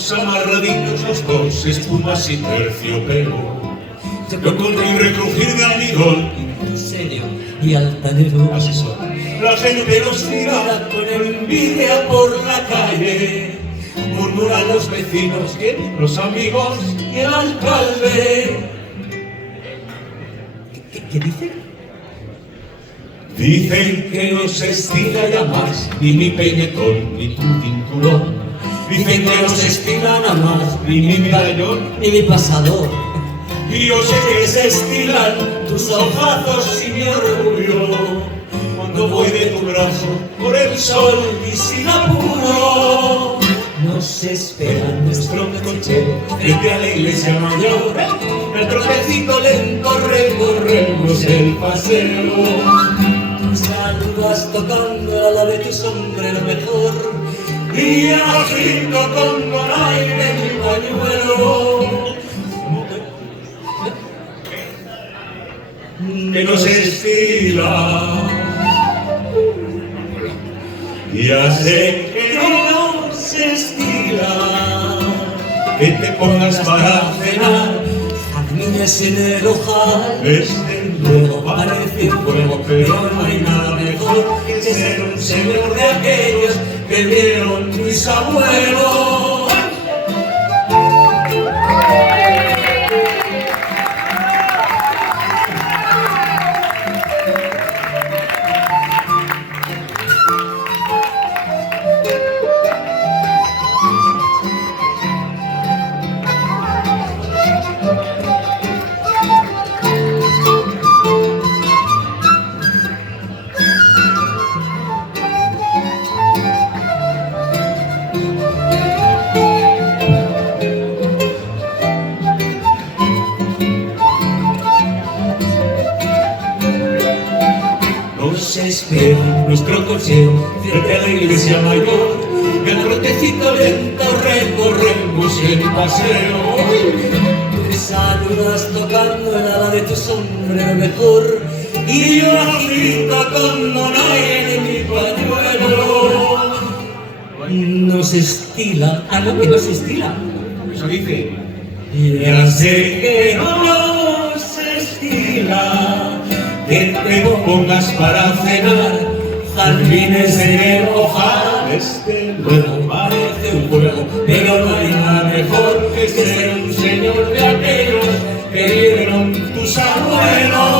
Vamos amarraditos los dos, espumas y terciopelo. Yo con el recrujir de almidón, serio y altanero. así son. La gente nos tira con envidia por la calle. Murmuran los vecinos, los amigos y el alcalde. ¿Qué dicen? Dicen que no se estila ya más ni mi peinetón ni tu cinturón. Dicen que no se estila nada más ni mi medallón Ni mi pasado. y yo sé que se estilan tus ojazos y mi orgullo cuando voy de tu brazo por el sol y sin apuro. Nos espera nuestro coche Frente a la iglesia mayor, el trotecito lento recorremos el paseo. Saludas tocando a la de tu sombrero mejor Y agito con buen aire mi pañuelo que no se estila. Ya sé que no se estila que te pongas para cenar. jazmines en el ojal. Desde luego parece un juego, pero no hay nada mejor que ser un señor de aquellos que vieron mis abuelos. Nos espera nuestro coche frente a la iglesia mayor, y el trotecito lento recorremos el paseo. Te saludas tocando el ala de tu sombrero mejor Y yo agito con donaire en mi pañuelo. nos estila. Algo que nos estila. Eso dice. Ya sé que no se estila que te pongas para cenar jardines en el ojal. Desde luego parece un juego, pero no hay nada mejor que ser un señor de aquellos que vieron tus abuelos.